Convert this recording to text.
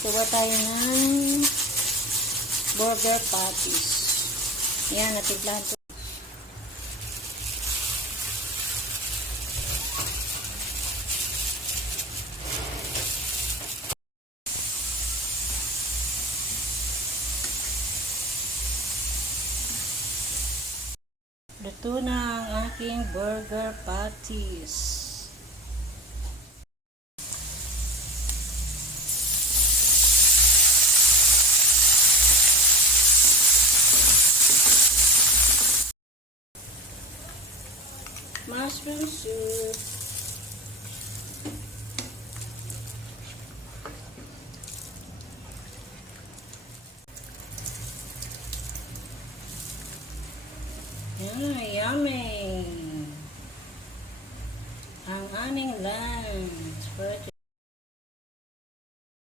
Gawa tayo ng burger patties. Yan, natimplahan ko. Luto na ang aking burger patties. Mushroom soup. Yummy! Ang aming lunch for